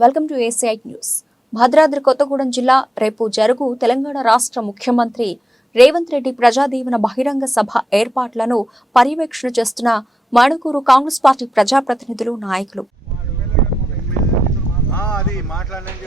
Welcome to ACI news Bhadradri Kothagudem జిల్లా రేపు జరుగు తెలంగాణ రాష్ట్ర ముఖ్యమంత్రి రేవంత్ రెడ్డి ప్రజాదీవన బహిరంగ సభ ఏర్పాట్లను పర్యవేక్షణ చేస్తున్న మణుకూరు కాంగ్రెస్ పార్టీ ప్రజాప్రతినిధులు నాయకులు. ఆ, అది మాట్లాడడానికి